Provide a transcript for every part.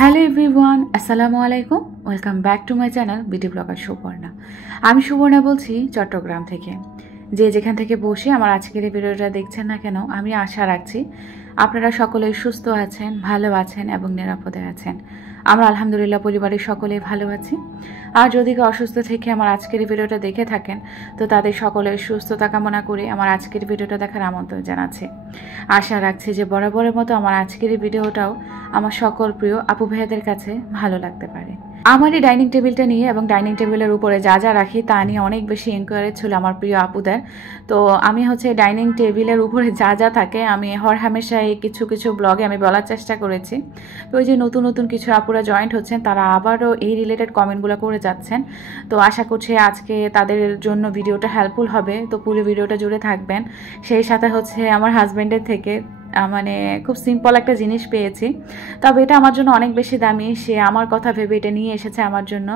Hello everyone, আসসালামু আলাইকুম। Welcome back to my channel beauty blogger Suborna. আমি সুবর্ণা বলছি চট্টগ্রাম থেকে। যে যেখান থেকে বসে আমার আজকের এই ভিডিওটা দেখছেন না কেন, আমি আশা রাখছি আপনারা সকলেই সুস্থ আছেন, ভালো আছেন এবং নিরাপদে আছেন। আমরা আলহামদুলিল্লাহ পরিবারের সকলেই ভালো আছি। আর যদি কেউ অসুস্থ থেকে আমার আজকের এই ভিডিওটা দেখে থাকেন, তো তাদের সকলের সুস্থতা কামনা করে আমার আজকের ভিডিওটা দেখার আমন্ত্রণ জানাচ্ছি। আশা রাখছি যে বরাবরের মতো আমার আজকের এই ভিডিওটাও আমার সকল প্রিয় আপু ভাইয়াদের কাছে ভালো লাগতে পারে। আমার এই ডাইনিং টেবিলটা নিয়ে এবং ডাইনিং টেবিলের উপরে যা যা রাখি তা নিয়ে অনেক বেশি এনকোয়ারি ছিল আমার প্রিয় আপুদের। তো আমি ডাইনিং টেবিলের উপরে যা যা থাকে আমি হরহামেশাই কিছু কিছু ব্লগে আমি বলার চেষ্টা করেছি। তো ওই যে নতুন নতুন কিছু আপুরা জয়েন্ট হচ্ছেন, তারা আবারও এই রিলেটেড কমেন্টগুলো করে যাচ্ছেন। তো আশা করছি আজকে তাদের জন্য ভিডিওটা হেল্পফুল হবে। তো পুরো ভিডিওটা জুড়ে থাকবেন। সেই সাথে আমার হাজব্যান্ডের থেকে মানে খুব সিম্পল একটা জিনিস পেয়েছি, তবে এটা আমার জন্য অনেক বেশি দামি। সে আমার কথা ভেবে এটা নিয়ে এসেছে আমার জন্য।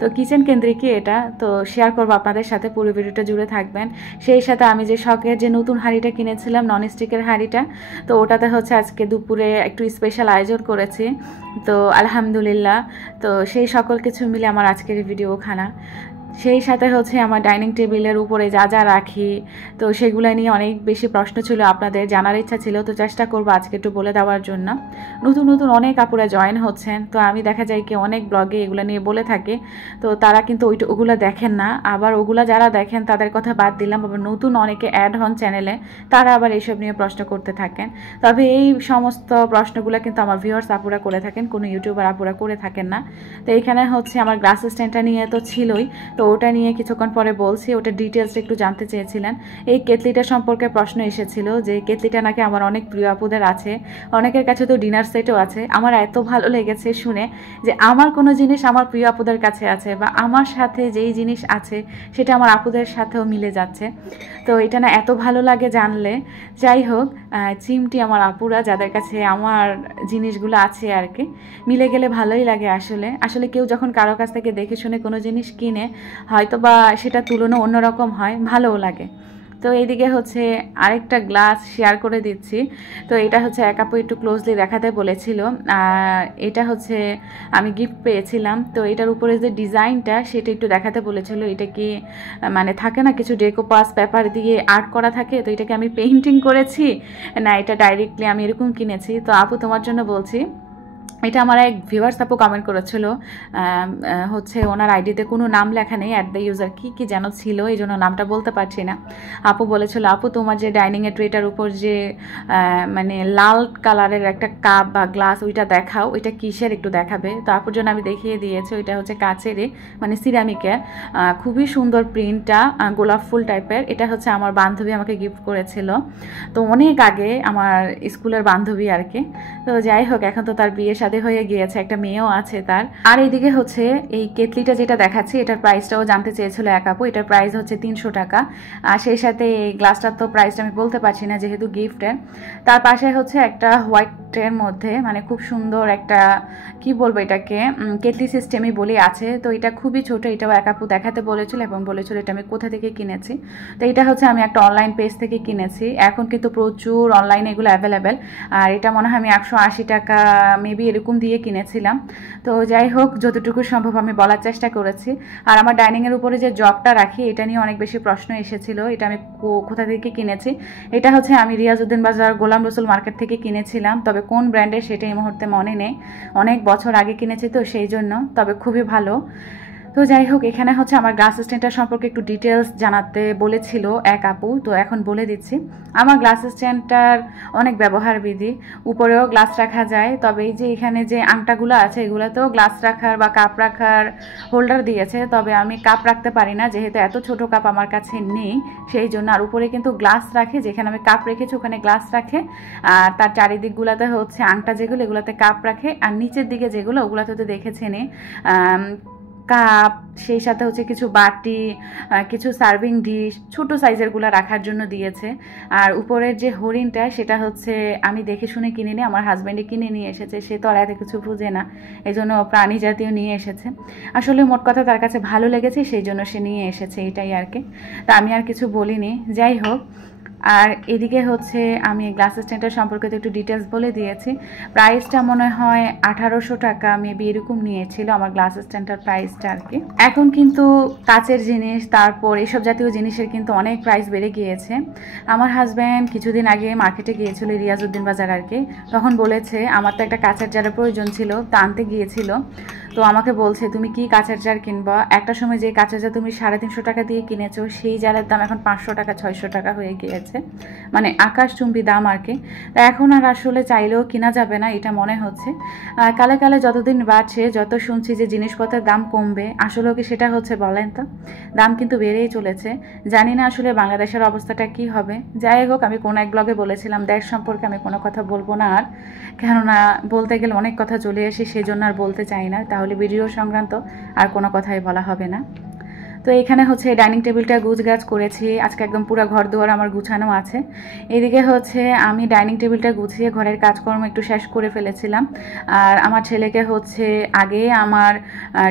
তো কিচেন কেন্দ্রিকই এটা, তো শেয়ার করবো আপনাদের সাথে, পুরো ভিডিওটা জুড়ে থাকবেন। সেই সাথে আমি যে শখের যে নতুন হাঁড়িটা কিনেছিলাম, ননস্টিকের হাঁড়িটা, তো ওটাতে আজকে দুপুরে একটু স্পেশাল আয়োজন করেছি। তো আলহামদুলিল্লাহ, তো সেই সকল কিছু মিলে আমার আজকের ভিডিও খানা। সেই সাথে আমার ডাইনিং টেবিলের উপরে যা যা রাখি, তো সেগুলো নিয়ে অনেক বেশি প্রশ্ন ছিল, আপনাদের জানার ইচ্ছা ছিল। তো চেষ্টা করবো আজকে একটু বলে দেওয়ার জন্য। নতুন নতুন অনেক আপুরা জয়েন হচ্ছেন, তো আমি দেখা যায় কি অনেক ব্লগে এগুলো নিয়ে বলে থাকি, তো তারা কিন্তু ওগুলো দেখেন না। আবার ওগুলো যারা দেখেন তাদের কথা বাদ দিলাম, আবার নতুন অনেকে অ্যাড হন চ্যানেলে, তারা আবার এইসব নিয়ে প্রশ্ন করতে থাকেন। তবে এই সমস্ত প্রশ্নগুলো কিন্তু আমার ভিউয়ার্স আপুরা করে থাকেন, কোনো ইউটিউবার আপুরা করে থাকেন না। তো এইখানে আমার গ্লাস স্ট্যান্ডটা নিয়ে তো ছিলই, তো ওটা নিয়ে কিছুক্ষণ পরে বলছি। ওটা ডিটেলসটা একটু জানতে চেয়েছিলেন। এই কেতলিটা সম্পর্কে প্রশ্ন এসেছিল যে কেতলিটা নাকি আমার অনেক প্রিয় আপুদের আছে, অনেকের কাছে তো ডিনার সেটও আছে। আমার এত ভালো লেগেছে শুনে যে আমার কোনো জিনিস আমার প্রিয় আপুদের কাছে আছে, বা আমার সাথে যেই জিনিস আছে সেটা আমার আপুদের সাথেও মিলে যাচ্ছে। তো এটা না এত ভালো লাগে জানলে। যাই হোক, চিমটি আমার আপুরা যাদের কাছে আমার জিনিসগুলো আছে আর কি, মিলে গেলে ভালোই লাগে। আসলে কেউ যখন কারো কাছ থেকে দেখে শুনে কোনো জিনিস কিনে, হয়তো বা সেটা তুলনা অন্যরকম হয়, ভালোও লাগে। তো এইদিকে আরেকটা গ্লাস শেয়ার করে দিচ্ছি। তো এটা এক আপু একটু ক্লোজলি দেখাতে বলেছিল। এটা আমি গিফট পেয়েছিলাম। তো এটার উপরে যে ডিজাইনটা সেটা একটু দেখাতে বলেছিল। এটা কি মানে থাকে না কিছু ডেকোপাস পেপার দিয়ে আর্ট করা থাকে, তো এটাকে আমি পেইন্টিং করেছি না এটা ডাইরেক্টলি আমি এরকম কিনেছি। তো আপু তোমার জন্য বলছি, এটা আমার এক ভিউয়ার্স আপু কমেন্ট করেছিল। ওনার আইডিতে কোনো নাম লেখা নেই, অ্যাট দ্য ইউজার কি যেন ছিল, এই জন্য নামটা বলতে পারছি না। আপু বলেছিল, আপু তোমার যে ডাইনিংয়ের ট্রেটার উপর যে মানে লাল কালারের একটা কাপ বা গ্লাস, ওইটা দেখাও, ওইটা কিসের একটু দেখাবে। তো আপুর জন্য আমি দেখিয়ে দিয়েছি। ওইটা কাচেরই, মানে সিরামিকের, খুবই সুন্দর প্রিন্টটা, গোলাপ ফুল টাইপের। এটা আমার বান্ধবী আমাকে গিফট করেছিল, তো অনেক আগে, আমার স্কুলের বান্ধবী আর কি। তো যাই হোক, এখন তো তার বিয়ে হয়ে গিয়েছে, একটা মেয়েও আছে তার। আর এইদিকে এই কেটলিটা যেটা দেখাচ্ছি, এটার প্রাইসটাও জানতে চেয়েছিল এক আপু। এটার প্রাইস 300 টাকা। আর সেই সাথে এই গ্লাসটার তো প্রাইসটা আমি বলতে পারছি না যেহেতু গিফটের। তার পাশে একটা হোয়াইট ট্রের মধ্যে মানে খুব সুন্দর একটা, কি বলবো এটাকে, কেটলি সিস্টেমই বলি আছে। তো এটা খুবই ছোট, এটাও এক আপু দেখাতে বলেছিল এবং বলেছিল এটা আমি কোথা থেকে কিনেছি। তো এটা আমি একটা অনলাইন পেজ থেকে কিনেছি। এখন কিন্তু প্রচুর অনলাইনে এগুলো অ্যাভেলেবেল। আর এটা মনে হয় আমি 180 টাকা মেবি এরকম দিয়ে কিনেছিলাম। তো যাই হোক, যতটুকু সম্ভব আমি বলার চেষ্টা করেছি। আর আমার ডাইনিংয়ের উপরে যে জগটা রাখি, এটা নিয়ে অনেক বেশি প্রশ্ন এসেছিল, এটা আমি কোথা থেকে কিনেছি। এটা আমি রিয়াজউদ্দিন বাজার গোলাম রসুল মার্কেট থেকে কিনেছিলাম, তবে কোন ব্র্যান্ডের সেটা এই মুহূর্তে মনে নেই, অনেক বছর আগে কিনেছি তো সেই জন্য, তবে খুবই ভালো। তো যাই হোক, এখানে আমার গ্লাস স্ট্যান্ডটার সম্পর্কে একটু ডিটেলস জানাতে বলেছিল এক আপু, তো এখন বলে দিচ্ছি। আমার গ্লাস স্ট্যান্ডটার অনেক ব্যবহার বিধি, উপরেও গ্লাস রাখা যায়, তবে এই যে এখানে যে আংটাগুলো আছে এগুলোতেও গ্লাস রাখার বা কাপ রাখার হোল্ডার দিয়েছে, তবে আমি কাপ রাখতে পারি না যেহেতু এত ছোট কাপ আমার কাছে নেই, সেই জন্য। আর উপরে কিন্তু গ্লাস রাখে, যেখানে আমি কাপ রেখেছি ওখানে গ্লাস রাখে, আর তার চারিদিকগুলোতে আংটা যেগুলো এগুলোতে কাপ রাখে, আর নিচের দিকে যেগুলো ওগুলোতে তো দেখেছেনই কাপ, সেই সাথে কিছু বাটি, কিছু সার্ভিং ডিশ, ছোট সাইজেরগুলো রাখার জন্য দিয়েছে। আর উপরের যে হরিণটা সেটা আমি দেখে শুনে কিনে নিই, আমার হাজব্যান্ডে কিনে নিয়ে এসেছে, সে তো আর এত কিছু বুঝে না, এই জন্য প্রাণী জাতীয় নিয়ে এসেছে। আসলে মোট কথা তার কাছে ভালো লেগেছে, সেই জন্য সে নিয়ে এসেছে, এটাই আর কি। তা আমি আর কিছু বলিনি। যাই হোক, আর এদিকে হচ্ছে আমি গ্লাস স্ট্যান্ডের সম্পর্কে তো একটু ডিটেলস বলে দিয়েছি। প্রাইসটা মনে হয় 1800 টাকা মেবি এরকম নিয়েছিল আমার গ্লাস স্ট্যান্ডের প্রাইসটা আর কি। এখন কিন্তু কাচের জিনিস তারপর এসব জাতীয় জিনিসের কিন্তু অনেক প্রাইস বেড়ে গিয়েছে। আমার হাজব্যান্ড কিছুদিন আগে মার্কেটে গিয়েছিল, রিয়াজউদ্দিন বাজার আর কি, তখন বলেছে আমার তো একটা কাচের জারের প্রয়োজন ছিল, তা আনতে গিয়েছিল। তো আমাকে বলছে তুমি কি কাচের জার কিনবা, একটা সময় যে কাচের জার তুমি 350 টাকা দিয়ে কিনেছো সেই জারের দাম এখন 500 টাকা 600 টাকা হয়ে গিয়েছে, মানে আকাশচুম্বী দাম আর কি। তা এখন আর আসলে চাইলেও কিনা যাবে না এটা মনে হচ্ছে। কালে কালে যতদিন বাড়ছে, যত শুনছি যে জিনিসপত্রের দাম কমবে, আসলেও কি সেটা হচ্ছে বলেন তো? দাম কিন্তু বেড়েই চলেছে। জানি না আসলে বাংলাদেশের অবস্থাটা কি হবে। যাই হোক, আমি কোনো এক ব্লগে বলেছিলাম দেশ সম্পর্কে আমি কোনো কথা বলবো না আর, কেননা বলতে গেলে অনেক কথা চলে আসে, সেই জন্য আর বলতে চাই না, তাহলে ভিডিও সংক্রান্ত আর কোনো কথাই বলা হবে না। তো এখানে হচ্ছে ডাইনিং টেবিলটা গুছগাছ করেছি আজকে, একদম পুরো ঘর দুয়ার আমার গুছানো আছে। এদিকে হচ্ছে আমি ডাইনিং টেবিলটা গুছিয়ে ঘরের কাজকর্ম একটু শেষ করে ফেলেছিলাম। আর আমার ছেলেকে হচ্ছে আগে আমার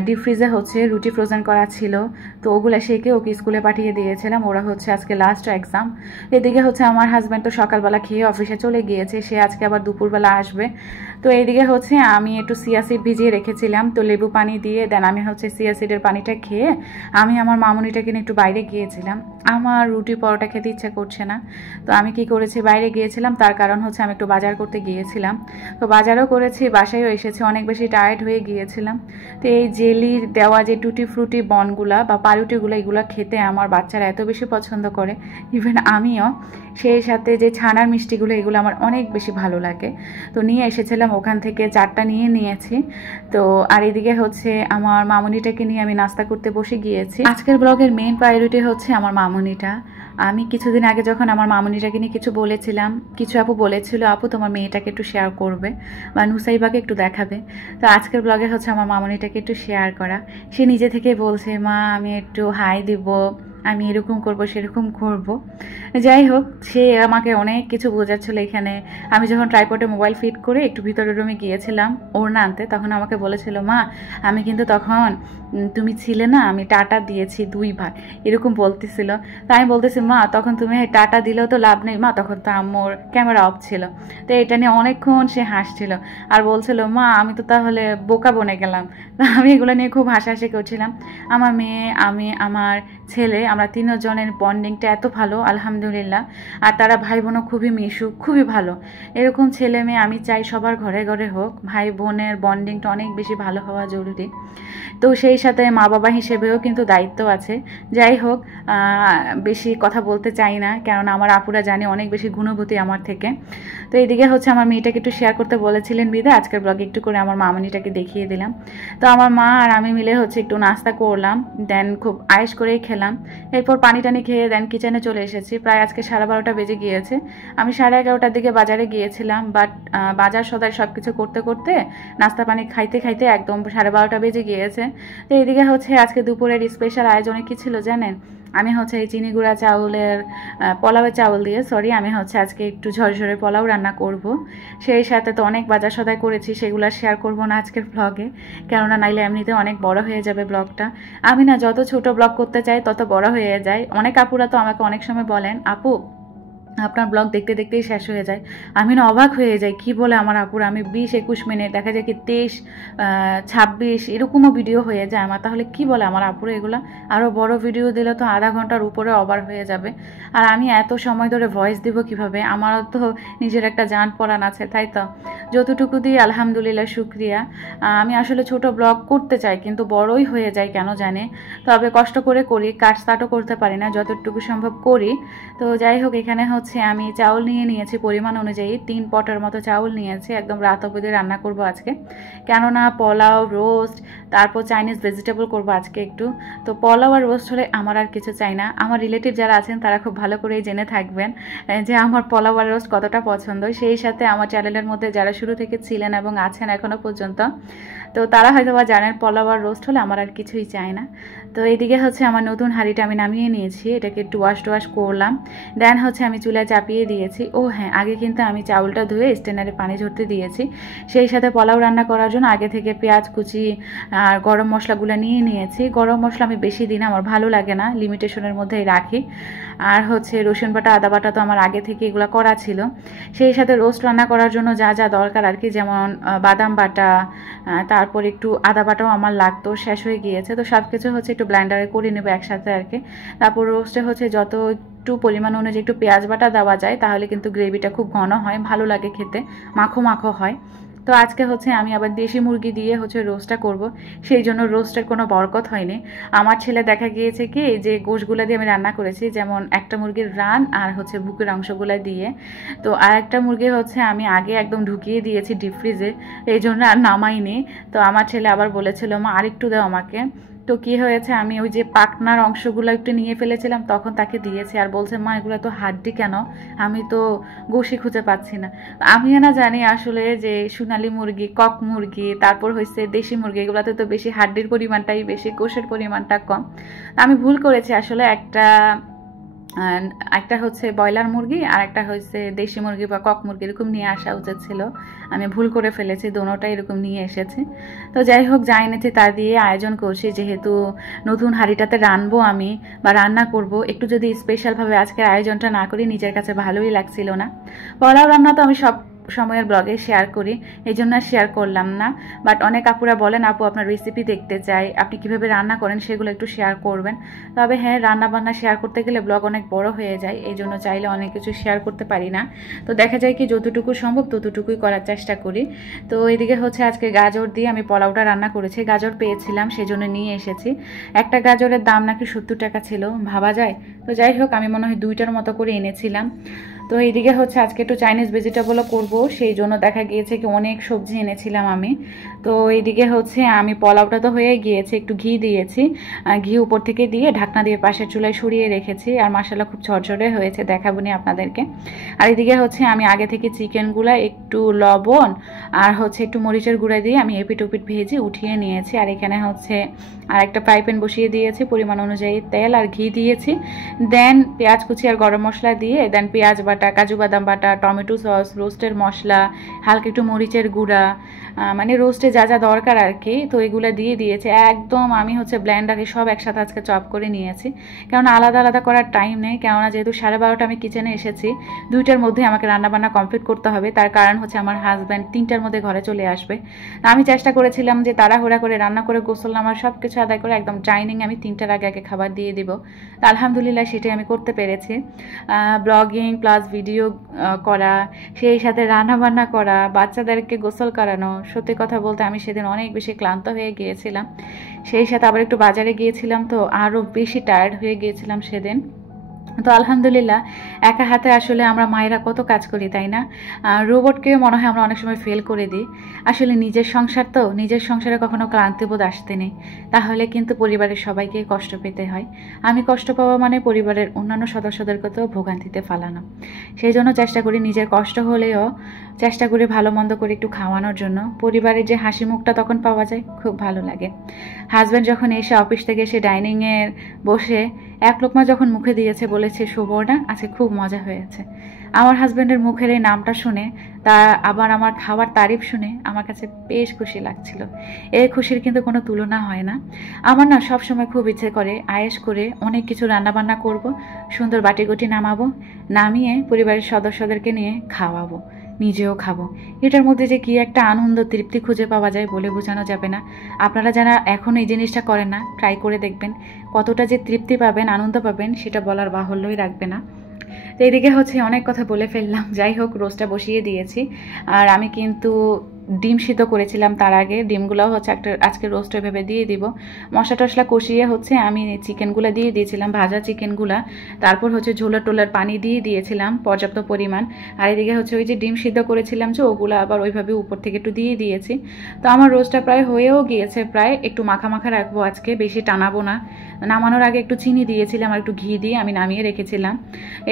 ডিপ ফ্রিজে হচ্ছে রুটি ফ্রোজেন করা ছিল, তো ওগুলো সেকে ওকে স্কুলে পাঠিয়ে দিয়েছিলাম। ওরা হচ্ছে আজকে লাস্ট এক্সাম। এদিকে হচ্ছে আমার হাজব্যান্ড তো সকালবেলা খেয়ে অফিসে চলে গিয়েছে, সে আজকে আবার দুপুরবেলা আসবে। তো এইদিকে হচ্ছে আমি একটু চিয়া সিড ভিজিয়ে রেখেছিলাম, তো লেবু পানি দিয়ে দেন আমি হচ্ছে চিয়া সিডের পানিটা খেয়ে আমি আমার মামুনিটাকে নিয়ে একটু বাইরে গিয়েছিলাম। আমার রুটি পরোটা খেতে ইচ্ছা করছে না, তো আমি কি করেছি বাইরে গিয়েছিলাম, তার কারণ হচ্ছে আমি একটু বাজার করতে গিয়েছিলাম। তো বাজারও করেছি, বাসায়ও এসেছি, অনেক বেশি টায়ার্ড হয়ে গিয়েছিলাম। তো এই জেলির দেওয়া যে টুটি ফ্রুটি বনগুলা বা পাউরুটিগুলো, এগুলো খেতে আমার বাচ্চারা এত বেশি পছন্দ করে, ইভেন আমিও। সেই সাথে যে ছানার মিষ্টিগুলো, এগুলো আমার অনেক বেশি ভালো লাগে। তো নিয়ে এসেছিলাম ওখান থেকে, 4টা নিয়ে নিয়েছি। তো আর এদিকে হচ্ছে আমার মামুনিটাকে নিয়ে আমি নাস্তা করতে বসে গিয়েছি। আজকের ব্লগের মেইন প্রায়োরিটি হচ্ছে আমার মামুনিটা। আমি কিছুদিন আগে যখন আমার মামুনিটাকে নিয়ে কিছু বলেছিলাম, কিছু আপু বলেছিল আপু তোমার মেয়েটাকে একটু শেয়ার করবে বা নুসাইবাকে একটু দেখাবে। তো আজকের ব্লগে হচ্ছে আমার মামুনিটাকে একটু শেয়ার করা। সে নিজে থেকে বলছে মা আমি একটু হাই দিব, আমি এরকম করব সেরকম করব। যাই হোক, সে আমাকে অনেক কিছু বোঝাচ্ছিল। এখানে আমি যখন ট্রাইপডে মোবাইল ফিট করে একটু ভিতরের রুমে গিয়েছিলাম ওড়না আনতে, তখন আমাকে বলেছিল মা আমি কিন্তু তখন তুমি ছিলে না, আমি টাটা দিয়েছি 2 বার, এরকম বলতেছিল। তাই আমি বলতেছি মা তখন তুমি টাটা দিলেও তো লাভ নেই মা, তখন তো আম্মুর ক্যামেরা অফ ছিল। তো এটা নিয়ে অনেকক্ষণ সে হাসছিল আর বলছিল মা আমি তো তাহলে বোকা বনে গেলাম। আমি এগুলো নিয়ে খুব হাসাহাসি করছিলাম। আমার মেয়ে, আমি, আমার ছেলে, আমরা 3 জনের বন্ডিংটা এত ভালো আলহামদুলিল্লাহ। আর তারা ভাই বোনও খুবই মিশুক, খুবই ভালো। এরকম ছেলে মেয়ে আমি চাই সবার ঘরে ঘরে হোক। ভাই বোনের বন্ডিংটা অনেক বেশি ভালো হওয়া জরুরি। তো সেই সাথে মা বাবা হিসেবেও কিন্তু দায়িত্ব আছে। যাই হোক, বেশি কথা বলতে চাই না, কেননা আমার আপুরা জানে অনেক বেশি গুণবতী আমার থেকে। তো এইদিকে হচ্ছে আমার মেয়েটাকে একটু শেয়ার করতে বলেছিলেন বিদে আজকের ব্লগে একটু করে আমার মামনিটাকে দেখিয়ে দিলাম। তো আমার মা আর আমি মিলে হচ্ছে একটু নাস্তা করলাম, দেন খুব আয়েশ করেই খেলাম। এরপর পানি টানি খেয়ে দেন কিচেনে চলে এসেছি। প্রায় আজকে 12:30 বেজে গিয়েছে। আমি 11:30টার দিকে বাজারে গিয়েছিলাম, বাট বাজার সদাই সব কিছু করতে করতে নাস্তা পানি খাইতে খাইতে একদম 12:30 বেজে গিয়েছে। তো এইদিকে হচ্ছে আজকে দুপুরের স্পেশাল আয়োজনে কি ছিল জানেন? আমি হচ্ছে এই চিনি গুঁড়া চাউলের পোলাওয়ের চাউল দিয়ে আমি হচ্ছে আজকে একটু ঝরঝরে পোলাও রান্না করব। সেই সাথে তো অনেক বাজার সদাই করেছি, সেগুলো শেয়ার করব না আজকের ব্লগে, কেননা নাইলে এমনিতে অনেক বড় হয়ে যাবে ব্লগটা। আমি না যত ছোট ব্লগ করতে চাই তত বড় হয়ে যায়। অনেক আপুরা তো আমাকে অনেক সময় বলেন আপু আপনার ব্লগ দেখতে দেখতেই শেষ হয়ে যায়। আমি না অবাক হয়ে যাই, কি বলে আমার আপুরা, আমি 20-21 মিনিট, দেখা যায় কি 23-26 এরকমও ভিডিও হয়ে যায় আমার। তাহলে কি বলে আমার আপুরা এগুলো? আরও বড় ভিডিও দিলে তো আধা ঘন্টার উপরে ওভার হয়ে যাবে। আর আমি এত সময় ধরে ভয়েস দিব কিভাবে? আমারও তো নিজের একটা জান পরাণ আছে, তাই তো? যতটুকু দিই আলহামদুলিল্লাহ শুক্রিয়া। আমি আসলে ছোট ব্লগ করতে চাই, কিন্তু বড়ই হয়ে যায় কেন জানে। তবে কষ্ট করে করি, কাট স্টার্টও করতে পারি না, যতটুকু সম্ভব করি। তো যাই হোক, এখানে হচ্ছে আমি চাউল নিয়েছি পরিমাণ অনুযায়ী, 3 পটের মতো চাউল নিয়েছি, একদম রাত অবধি রান্না করব আজকে। কেননা পোলাও, রোস্ট, তারপর চাইনিজ ভেজিটেবল করব আজকে একটু। তো পোলাও আর রোস্ট হলে আমার আর কিছু চাই না। আমার রিলেটিভ যারা আছেন তারা খুব ভালো করেই জেনে থাকবেন যে আমার পোলাও আর রোস্ট কতটা পছন্দ। সেই সাথে আমার চ্যানেলের মধ্যে যারা শুরু থেকে ছিলেন এবং আছেন এখনো পর্যন্ত, তো তারা হয়তো বা জানেন পোলাও আর রোস্ট হলে আমার আর কিছুই চাই না। তো এইদিকে হচ্ছে আমার নতুন হাঁড়িটা আমি নামিয়ে নিয়েছি, এটাকে একটু ওয়াশ করলাম। দেন হচ্ছে আমি চুলায় চাপিয়ে দিয়েছি। ও হ্যাঁ, আগে কিন্তু আমি চাউলটা ধুয়ে স্টেনারে পানি ঝরতে দিয়েছি। সেই সাথে পোলাও রান্না করার জন্য আগে থেকে পেঁয়াজ কুচি আর গরম মশলাগুলো নিয়ে নিয়েছি। গরম মশলা আমি বেশি দিই না, আমার ভালো লাগে না, লিমিটেশনের মধ্যেই রাখি। আর হচ্ছে রসুন বাটা আদা বাটা তো আমার আগে থেকে এগুলো করা ছিল। সেই সাথে রোস্ট রান্না করার জন্য যা যা দরকার আর কি, যেমন বাদাম বাটা, তারপর একটু আদা বাটাও আমার লাগতো, শেষ হয়ে গিয়েছে। তো সব কিছু হচ্ছে একটু ব্লেন্ডারে করে নেবো একসাথে আর কি। তারপর রোস্টে হচ্ছে যত একটু পরিমাণ অনুযায়ী একটু পেঁয়াজ বাটা দেওয়া যায়, তাহলে কিন্তু গ্রেভিটা খুব ঘন হয়, ভালো লাগে খেতে, মাখো মাখো হয়। তো আজকে হচ্ছে আমি আবার দেশি মুরগি দিয়ে হচ্ছে রোস্টটা করব, সেই জন্য রোস্টের কোনো বরকত হয়নি। আমার ছেলে দেখা গিয়েছে কি যে গোশগুলো দিয়ে আমি রান্না করেছি, যেমন একটা মুরগির রান আর হচ্ছে বুকের অংশগুলো দিয়ে। তো আর একটা মুরগি হচ্ছে আমি আগে একদম ঢুকিয়ে দিয়েছি ডিপ ফ্রিজে, এই জন্য আর নামাইনি। তো আমার ছেলে আবার বলেছিল মা আরেকটু দাও আমাকে। তো কি হয়েছে, আমি ওই যে পাকনার অংশগুলো একটু নিয়ে ফেলেছিলাম, তখন তাকে দিয়েছি। আর বলছে মা এগুলো তো হাড্ডি কেন, আমি তো গোশি খুঁজে পাচ্ছি না। আমিও না জানি আসলে যে সোনালী মুরগি, কক মুরগি, তারপর হচ্ছে দেশি মুরগি, এগুলোতে তো বেশি হাড্ডির পরিমাণটাই বেশি, গোশের পরিমাণটা কম। আমি ভুল করেছি আসলে, একটা হচ্ছে ব্রয়লার মুরগি আর একটা হচ্ছে দেশি মুরগি বা কক মুরগি এরকম নিয়ে আসা উচিত ছিল। আমি ভুল করে ফেলেছি, দোনোটাই এরকম নিয়ে এসেছে। তো যাই হোক, যা এনেছি তা দিয়ে আয়োজন করছি, যেহেতু নতুন হাঁড়িটাতে রানবো আমি বা রান্না করব, একটু যদি স্পেশালভাবে আজকের আয়োজনটা না করি নিজের কাছে ভালোই লাগছিল না। পোলাও রান্না তো আমি সব সময়ের ব্লগে শেয়ার করি, এই জন্য শেয়ার করলাম না। বাট অনেক আপুরা বলেন আপু আপনার রেসিপি দেখতে চাই, আপনি কিভাবে রান্না করেন সেগুলো একটু শেয়ার করবেন। তবে হ্যাঁ, রান্না বান্না শেয়ার করতে গেলে ব্লগ অনেক বড় হয়ে যায়, এই জন্য চাইলে অনেক কিছু শেয়ার করতে পারি না। তো দেখা যায় কি যতটুকু সম্ভব ততটুকুই করার চেষ্টা করি। তো এদিকে হচ্ছে আজকে গাজর দিয়ে আমি পোলাওটা রান্না করেছি, গাজর পেয়েছিলাম সেজন্য নিয়ে এসেছি। একটা গাজরের দাম নাকি 70 টাকা ছিল, ভাবা যায়। তো যাই হোক, আমি মনে হয় 2টার মতো করে এনেছিলাম। তো এইদিকে হচ্ছে আজকে একটু চাইনিজ ভেজিটেবলও করব, সেই জন্য দেখা গিয়েছে কি অনেক সবজি এনেছিলাম আমি। তো এইদিকে হচ্ছে আমি পোলাওটা তো হয়ে গিয়েছে, একটু ঘি দিয়েছি, ঘি উপর থেকে দিয়ে ঢাকনা দিয়ে পাশের চুলায় সরিয়ে রেখেছি। আর মাশাআল্লাহ খুব ঝরঝরে হয়েছে, দেখাবো নি আপনাদেরকে। আর এদিকে হচ্ছে আমি আগে থেকে চিকেনগুলো একটু লবণ আর হচ্ছে একটু মরিচের গুঁড়া দিয়ে আমি এপিট ওপিট ভেজে উঠিয়ে নিয়েছি। আর এখানে হচ্ছে আর একটা ফ্রাই প্যান বসিয়ে দিয়েছি, পরিমাণ অনুযায়ী তেল আর ঘি দিয়েছি। দেন পেঁয়াজ কুচি আর গরম মশলা দিয়ে, দেন পেঁয়াজ বাটা, কাজু বাদাম বাটা, টমেটো সস, রোস্টের মশলা, হালকা একটু মরিচের গুঁড়া, মানে রোস্টে যা যা দরকার আর কি, তো এগুলো দিয়ে দিয়েছে। একদম আমি হচ্ছে ব্লেন্ডারে সব একসাথে আজকে চপ করে নিয়েছি, কেননা আলাদা আলাদা করার টাইম নেই। কেননা যেহেতু 12:30 আমি কিচেনে এসেছি, 2টার মধ্যে আমাকে রান্নাবান্না কমপ্লিট করতে হবে। তার কারণ হচ্ছে আমার হাজব্যান্ড 3টার মধ্যে ঘরে চলে আসবে। আমি চেষ্টা করেছিলাম যে তাড়াহুড়া করে রান্না করে গোসল আমার সব কিছু আদায় করে একদম ডাইনিং আমি 3টার আগে আগে খাবার দিয়ে দিব। তো আলহামদুলিল্লাহ সেটাই আমি করতে পেরেছি। ব্লগিং প্লাস ভিডিও করা, সেই সাথে রান্নাবান্না করা, বাচ্চাদেরকে গোসল করানো, সত্যি কথা বলতে আমি সেদিন অনেক বেশি ক্লান্ত হয়ে গিয়েছিলাম। সেই সাথে আবার একটু বাজারে গিয়েছিলাম, তো আরও বেশি টায়ার্ড হয়ে গিয়েছিলাম সেদিন। তো আলহামদুলিল্লাহ, একা হাতে আসলে আমরা মায়েরা কত কাজ করি, তাই না? রোবটকেও মনে হয় আমরা অনেক সময় ফেল করে দিই। আসলে নিজের সংসার তো, নিজের সংসারে কখনো ক্লান্তিবোধ আসতে নেই, তাহলে কিন্তু পরিবারের সবাইকে কষ্ট পেতে হয়। আমি কষ্ট পাওয়া মানে পরিবারের অন্যান্য সদস্যদেরকেও ভোগান্তিতে ফালানো। সেই জন্য চেষ্টা করি নিজের কষ্ট হলেও চেষ্টা করি ভালো মন্দ করে একটু খাওয়ানোর জন্য। পরিবারের যে হাসি মুখটা তখন পাওয়া যায়, খুব ভালো লাগে। হাজব্যান্ড যখন এসে অফিস থেকে এসে ডাইনিংয়ে বসে এক লোকমা যখন মুখে দিয়েছে, বলেছে সুবর্ণা আজকে খুব মজা হয়েছে। আমার হাজব্যান্ডের মুখের এই নামটা শুনে, তা আবার আমার খাওয়ার তারিফ শুনে আমার কাছে বেশ খুশি লাগছিল। এই খুশির কিন্তু কোনো তুলনা হয় না। আমার না সবসময় খুব ইচ্ছে করে আয়েশ করে অনেক কিছু রান্নাবান্না করব, সুন্দর বাটিগুটি নামাবো, নামিয়ে পরিবারের সদস্যদেরকে নিয়ে খাওয়াবো, নিজেও খাবো। এটার মধ্যে যে কি একটা আনন্দ তৃপ্তি খুঁজে পাওয়া যায় বলে বোঝানো যাবে না। আপনারা যারা এখন এই জিনিসটা করেন না, ট্রাই করে দেখবেন, কতটা যে তৃপ্তি পাবেন, আনন্দ পাবেন, সেটা বলার বাহুল্যই রাখবে না। তো এদিকে হচ্ছে অনেক কথা বলে ফেললাম। যাই হোক, রোস্টটা বসিয়ে দিয়েছি। আর আমি কিন্তু ডিম সিদ্ধ করেছিলাম তার আগে, ডিমগুলোও হচ্ছে আজকে রোস্ট ভেবে দিয়ে দিব। মশলা টশলা কষিয়ে হচ্ছে আমি চিকেনগুলো দিয়ে দিয়েছিলাম, ভাজা চিকেনগুলা। তারপর হচ্ছে ঝোলা টোলার পানি দিয়ে দিয়েছিলাম পর্যাপ্ত পরিমাণ। আর এদিকে হচ্ছে ওই যে ডিম সিদ্ধ করেছিলাম যে, ওগুলো আবার ওইভাবে উপর থেকে একটু দিয়ে দিয়েছি। তো আমার রোস্টটা প্রায় হয়েও গিয়েছে, প্রায় একটু মাখা মাখা রাখবো আজকে, বেশি টানাবো না। নামানোর আগে একটু চিনি দিয়েছিলাম আর একটু ঘি দিয়ে আমি নামিয়ে রেখেছিলাম।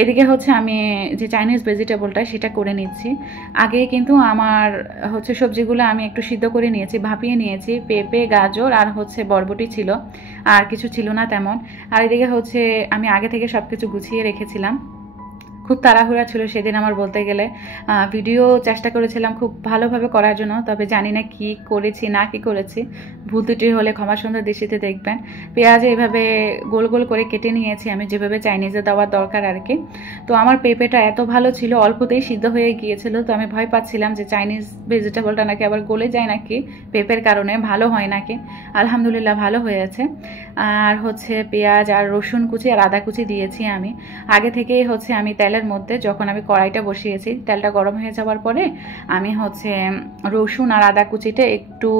এদিকে হচ্ছে আমি যে চাইনিজ ভেজিটেবলটা সেটা করে নিচ্ছি। আগে কিন্তু আমার হচ্ছে সবজিগুলো আমি একটু সিদ্ধ করে নিয়েছি, ভাপিয়ে নিয়েছি। পেঁপে, গাজর আর হচ্ছে বরবটি ছিল, আর কিছু ছিল না তেমন। আর এদিকে হচ্ছে আমি আগে থেকে সব কিছু গুছিয়ে রেখেছিলাম। খুব তাড়াহুড়া ছিল সেদিন আমার, বলতে গেলে ভিডিও চেষ্টা করেছিলাম খুব ভালোভাবে করার জন্য, তবে জানি না কি করেছি না কি করেছি। ভুল ত্রুটি হলে ক্ষমা সুন্দর দৃষ্টিতে দেখবেন। পেঁয়াজ এইভাবে গোল গোল করে কেটে নিয়েছি আমি, যেভাবে চাইনিজে দেওয়ার দরকার আর কি। তো আমার পেঁপেটা এত ভালো ছিল, অল্পতেই সিদ্ধ হয়ে গিয়েছিল। তো আমি ভয় পাচ্ছিলাম যে চাইনিজ ভেজিটেবলটা নাকি আবার গলে যায় নাকি পেঁপের কারণে, ভালো হয় নাকি। আলহামদুলিল্লাহ ভালো হয়েছে। আর হচ্ছে পেঁয়াজ আর রসুন কুচি আর আদা কুচি দিয়েছি আমি আগে থেকেই। হচ্ছে আমি তেলের মধ্যে যখন আমি কড়াইটা বসিয়েছি, তেলটা গরম হয়ে যাওয়ার পরে আমি হচ্ছে রসুন আর আদা কুচিটা একটু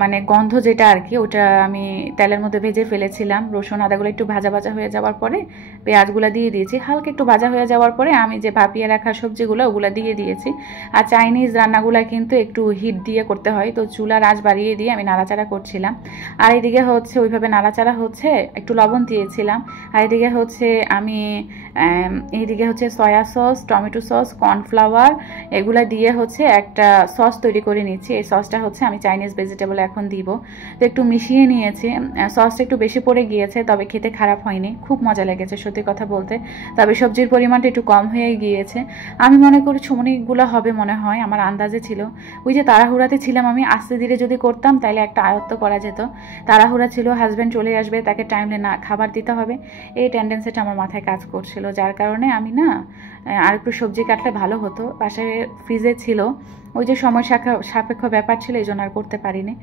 মানে গন্ধ যেটা আর কি, ওটা আমি তেলের মধ্যে ভেজে ফেলেছিলাম। রসুন আদাগুলো একটু ভাজা ভাজা হয়ে যাওয়ার পরে পেঁয়াজগুলো দিয়ে দিয়েছি। হালকা একটু ভাজা হয়ে যাওয়ার পরে আমি যে ভাপিয়ে রাখা সবজিগুলো ওগুলো দিয়ে দিয়েছি। আর চাইনিজ রান্নাগুলো কিন্তু একটু হিট দিয়ে করতে হয়, তো চুলার আঁচ বাড়িয়ে দিয়ে আমি নাড়াচাড়া করছিলাম। আর এদিকে হচ্ছে ওইভাবে নাড়াচাড়া হচ্ছে, একটু লবণ দিয়েছিলাম। আর এদিকে হচ্ছে আমি এইদিকে হচ্ছে soya sauce, tomato sauce, cornflour এগুলো দিয়ে হচ্ছে একটা সস তৈরি করে নিচ্ছি। এই সসটা হচ্ছে আমি চাইনিজ ভেজিটেবল এখন দিব। তো একটু মিশিয়ে নিয়েছি। সসটা একটু বেশি পড়ে গিয়েছে, তবে খেতে খারাপ হয়নি, খুব মজা লেগেছে সত্যি কথা বলতে। তবে সবজির পরিমাণটা একটু কম হয়ে গিয়েছে। আমি মনে করি অনেকগুলো হবে মনে হয়, আমার আন্দাজে ছিল। ওই যে তাড়াহুড়াতে ছিলাম আমি, আস্তে ধীরে যদি করতাম তাহলে একটা আয়ত্ত করা যেত। তাড়াহুড়া ছিল, হাজব্যান্ড চলে আসবে, তাকে টাইমলি না খাবার দিতে হবে, এই টেন্ডেন্সিটা আমার মাথায় কাজ করছিল। যার কারণে আমি না আর একটু সবজি কাটলে ভালো হতো, পাশে ফ্রিজে ছিল, ওই যে সময় সাপেক্ষ ব্যাপার ছিল, এই জন্য আর করতে পারিনি।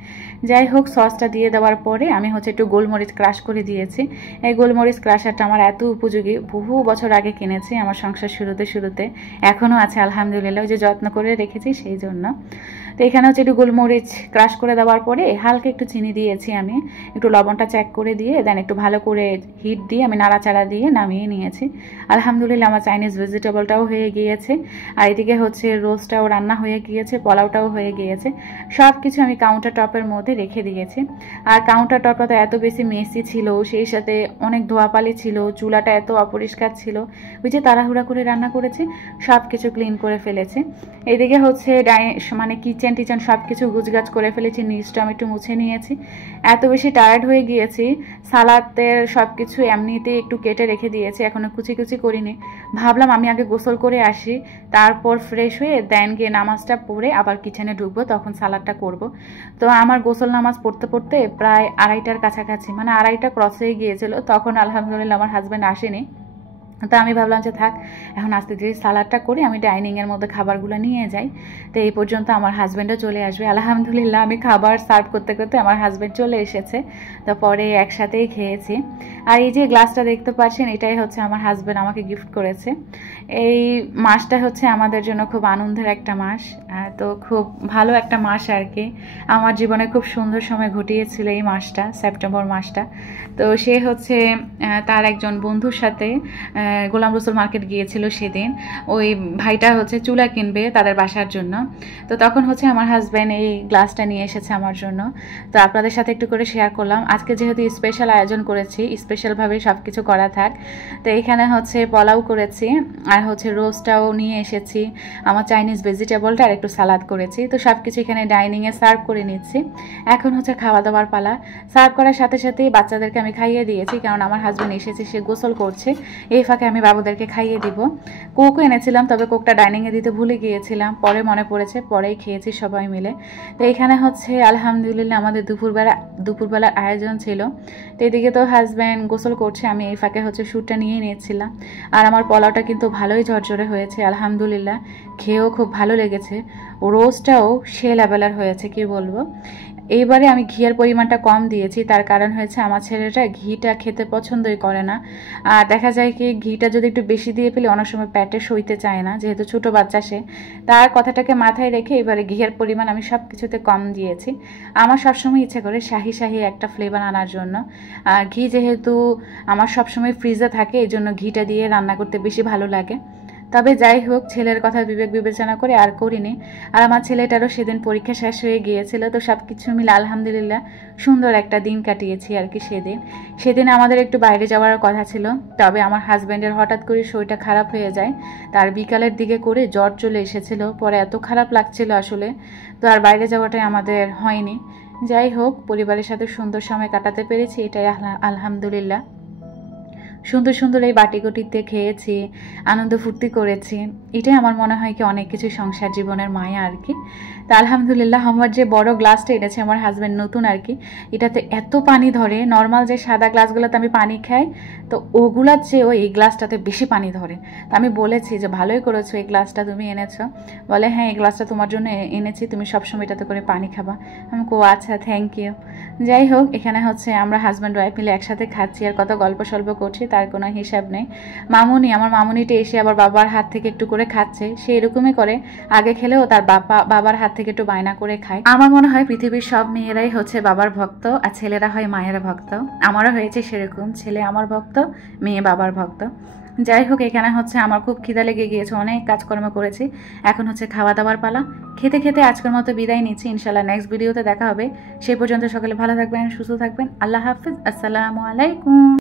যাই হোক, সসটা দিয়ে দেওয়ার পরে আমি হচ্ছে একটু গোলমরিচ ক্রাশ করে দিয়েছি। এই গোলমরিচ ক্রাশারটা আমার এত উপযোগী, বহু বছর আগে কিনেছি আমার সংসার শুরুতে, এখনও আছে আলহামদুলিল্লাহ, ওই যে যত্ন করে রেখেছি সেই জন্য। তো এখানে হচ্ছে একটু গোলমরিচ ক্রাশ করে দেওয়ার পরে হালকা একটু চিনি দিয়েছি আমি, একটু লবণটা চেক করে দিয়ে দেন একটু ভালো করে হিট দিয়ে আমি নাড়াচাড়া দিয়ে নামিয়ে নিয়েছি। আলহামদুলিল্লাহ আমার চাইনিজ ভেজিটেবলটাও হয়ে গিয়েছে। আর এদিকে হচ্ছে রোস্টটাও রান্না হয়ে গিয়েছে, পোলাওটাও হয়ে গিয়েছে। সব কিছু আমি কাউন্টার টপের মধ্যে রেখে দিয়েছি। আর কাউন্টার টপটা তো এত বেশি মেসি ছিল, সেই সাথে অনেক ধোয়াপালি ছিল, চুলাটা এত অপরিষ্কার ছিল। ওই যে তাড়াহুড়া করে রান্না করেছি, সব কিছু ক্লিন করে ফেলেছি। এদিকে হচ্ছে মানে কিচেন টিচেন সব কিছু গুছগাছ করে ফেলেছি, নিচটা আমি একটু মুছে নিয়েছি। এত বেশি টায়ার্ড হয়ে গিয়েছি, সালাদের সব কিছু এমনিতে একটু কেটে রেখে দিয়েছি, এখনো কুচি করিনি। ভাবলাম আমি আগে গোসল করে আসি, তারপর ফ্রেশ হয়ে দেন গিয়ে নামাজটা পড়ে আবার কিচেনে ঢুকবো, তখন সালাদটা করব। তো আমার গোসল নামাজ পড়তে পড়তে প্রায় 2:30টার কাছাকাছি, মানে 2:30টা ক্রস হয়ে গিয়েছিল, তখন আলহামদুলিল্লাহ আমার হাজব্যান্ড আসেনি। তো আমি ভাবলাম যে থাক, এখন আস্তে ধীরে সালাডটা করে আমি ডাইনিংয়ের মধ্যে খাবারগুলো নিয়ে যাই। তো এই পর্যন্ত আমার হাজব্যান্ডও চলে আসবে। আলহামদুলিল্লাহ আমি খাবার সার্ভ করতে করতে আমার হাজব্যান্ড চলে এসেছে, তো পরে একসাথেই খেয়েছি। আর এই যে গ্লাসটা দেখতে পাচ্ছেন, এটাই হচ্ছে আমার হাজব্যান্ড আমাকে গিফট করেছে। এই মাসটা হচ্ছে আমাদের জন্য খুব আনন্দের একটা মাস, তো খুব ভালো একটা মাস আর কি। আমার জীবনে খুব সুন্দর সময় ঘটিয়েছিল এই মাসটা, সেপ্টেম্বর মাসটা। তো সে হচ্ছে তার একজন বন্ধুর সাথে গোলাম রসুল মার্কেট গিয়েছিল সেদিন। ওই ভাইটা হচ্ছে চুলা কিনবে তাদের বাসার জন্য, তো তখন হচ্ছে আমার হাজব্যান্ড এই গ্লাসটা নিয়ে এসেছে আমার জন্য। তো আপনাদের সাথে একটু করে শেয়ার করলাম। আজকে যেহেতু স্পেশাল আয়োজন করেছি, স্পেশালভাবে সব কিছু করা থাক। তো এখানে হচ্ছে পোলাও করেছি, আর হচ্ছে রোস্টটাও নিয়ে এসেছি, আমার চাইনিজ ভেজিটেবলটা আর একটু সালাদ করেছি। তো সব কিছু এখানে ডাইনিংয়ে সার্ভ করে নিচ্ছি। এখন হচ্ছে খাওয়া দাওয়ার পালা। সার্ভ করার সাথে সাথেই বাচ্চাদেরকে আমি খাইয়ে দিয়েছি, কারণ আমার হাজব্যান্ড এসেছে, সে গোসল করছে। এই ফাঁকে আমি বাবুদেরকে খাইয়ে দিব। কোকও এনেছিলাম, তবে কোকটা ডাইনিংয়ে দিতে ভুলে গিয়েছিলাম, পরে মনে পড়েছে, পরেই খেয়েছি সবাই মিলে। তো এখানে হচ্ছে আলহামদুলিল্লাহ আমাদের দুপুরবেলার আয়োজন ছিল। তো এদিকে তো হাজব্যান্ড গোসল করছে, আমি এই ফাঁকে হচ্ছে শ্যুটটা নিয়ে নিয়েছিলাম। আর আমার পোলাওটা কিন্তু ভালোই ঝরঝরে হয়েছে আলহামদুলিল্লাহ, খেয়েও খুব ভালো লেগেছে। রোস্টটাও সে লেভেলের হয়েছে, কি বলবো। এইবারে আমি ঘিয়ের পরিমাণটা কম দিয়েছি, তার কারণ হয়েছে আমার ছেলেটা ঘিটা খেতে পছন্দই করে না। আর দেখা যায় কি, ঘিটা যদি একটু বেশি দিয়ে ফেলে অনেক সময় পেটে সইতে চায় না, যেহেতু ছোটো বাচ্চা সে। তার কথাটাকে মাথায় রেখে এবারে ঘিয়ের পরিমাণ আমি সব কিছুতে কম দিয়েছি। আমার সবসময় ইচ্ছে করে শাহি একটা ফ্লেভার আনার জন্য। ঘি যেহেতু আমার সবসময় ফ্রিজে থাকে, এই জন্য ঘিটা দিয়ে রান্না করতে বেশি ভালো লাগে। তবে যাই হোক, ছেলের কথা বিবেক বিবেচনা করে আর করিনি। আর আমার ছেলেটারও সেদিন পরীক্ষা শেষ হয়ে গিয়েছিল, তো সব কিছু মিলে আলহামদুলিল্লাহ সুন্দর একটা দিন কাটিয়েছি আর কি। সেদিন আমাদের একটু বাইরে যাওয়ার কথা ছিল, তবে আমার হাজব্যান্ডের হঠাৎ করে শরীরটা খারাপ হয়ে যায়। তার বিকালের দিকে করে জ্বর চলে এসেছিল, পরে এত খারাপ লাগছিল আসলে, তো আর বাইরে যাওয়াটাই আমাদের হয়নি। যাই হোক, পরিবারের সাথে সুন্দর সময় কাটাতে পেরেছি, এটাই আলহামদুলিল্লাহ। সুন্দর সুন্দর এই বাটিকুটিতে খেয়েছি, আনন্দ ফুর্তি করেছি, এটাই আমার মনে হয় কি অনেক কিছু সংসার জীবনের মায়া আর কি। তা আলহামদুলিল্লাহ, আমার যে বড় গ্লাসটা এনেছে আমার হাজব্যান্ড নতুন আর কি, এটাতে এত পানি ধরে। নর্মাল যে সাদা গ্লাসগুলোতে আমি পানি খাই, তো ওগুলার চেয়েও এই গ্লাসটাতে বেশি পানি ধরে। তো আমি বলেছি যে ভালোই করেছো এই গ্লাসটা তুমি এনেছো। বলে হ্যাঁ, এই গ্লাসটা তোমার জন্য এনেছি, তুমি সবসময় এটাতে করে পানি খাবা। আমি কো আচ্ছা, থ্যাংক ইউ। যাই হোক, এখানে হচ্ছে আমরা হাজব্যান্ড ওয়াইফ মিলে একসাথে খাচ্ছি আর কত গল্প সল্প করছি, তার কোনো হিসাব নেই। আমার মামুনিটা এসে আবার বাবার হাত থেকে একটু করে খাচ্ছে, সে এরকমই করে, আগে খেলেও তার বাবার হাত থেকে একটু বায়না করে খায়। আমার মনে হয় পৃথিবীর সব মেয়েরাই হচ্ছে বাবার ভক্ত, আর ছেলেরা হয় মায়ের ভক্ত। আমারও হয়েছে সেরকম, ছেলে আমার ভক্ত, মেয়ে বাবার ভক্ত। যাই হোক, এখানে হচ্ছে আমার খুব খিদা লেগে গিয়েছে, অনেক কাজকর্ম করেছি, এখন হচ্ছে খাওয়া দাওয়ার পালা। খেতে খেতে আজকের মতো বিদায় নিচ্ছি, ইনশাল্লাহ নেক্সট ভিডিওতে দেখা হবে। সেই পর্যন্ত সকলে ভালো থাকবেন, সুস্থ থাকবেন। আল্লাহ হাফিজ, আসসালামু আলাইকুম।